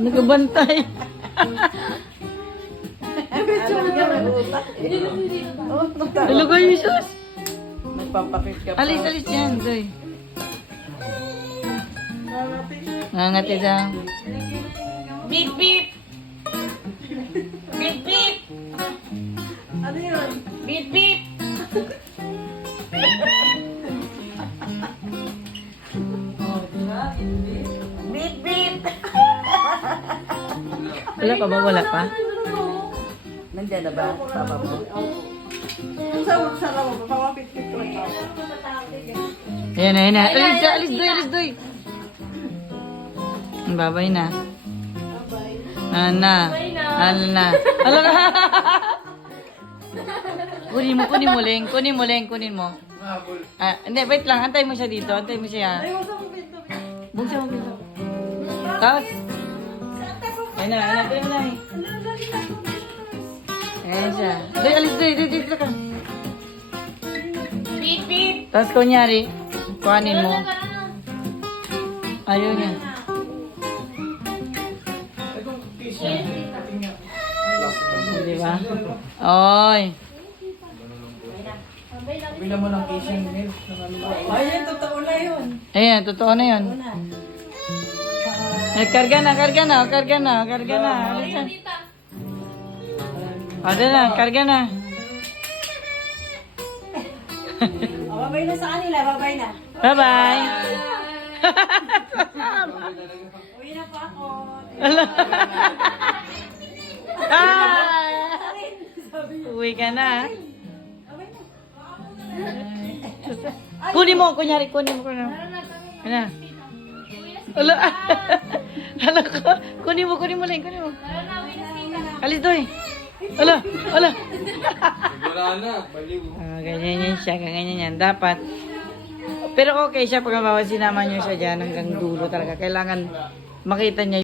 Nagabantay. Hello kayo, sus. Nagpapakit ka pa. Alis, alis yan, Doy. Nangangati daw. Beep, beep! Beep, beep! Ano yun? Beep, beep! Beep, beep! Wala pa ba? Wala pa? Nandiyan na ba? Papa mo? Kung sa lawa, mapapapit-pit ko ito. Ayan na, ayan na. Alis, alis, Doy, alis, Doy. Babay na. Ana. Ana. Ala ka. Kunin mo, kunin mo, Leng. Kunin mo, Leng. Kunin mo. Ah, hindi, wait lang. Antay mo siya dito. Antay mo siya. Ay, wag sa mga pinto. Buksan mo dito. Tapos. Ayan na, ayan na. Ayan na. Ayan siya. Doy, alis, Doy. Doy, dito ka. Beep, beep! Tapos kunyari, kuhanin mo. Ayaw niya. Di ba? Oy. Bila mo ng Asian milk. Ayun, totoo na yun. Ayan, totoo na yun. Eh, karga na, karga na, karga na, karga na. Alis yan. Ada na, karga na. Babay na sa kanila, babay na. Bye-bye. Uwi na po ako. Ah! Uwi ka na. Kunin mo, kunyari, kunin mo. Ano? Ala, ala ko. Kunin mo, Len, kunin mo. Alis, Doy. Ala, ala. Wala na. Baliw. Ganyan yan siya, ganyan yan. Dapat. Pero okay siya pag sinama niyo siya dyan hanggang dulo talaga. Kailangan makita niya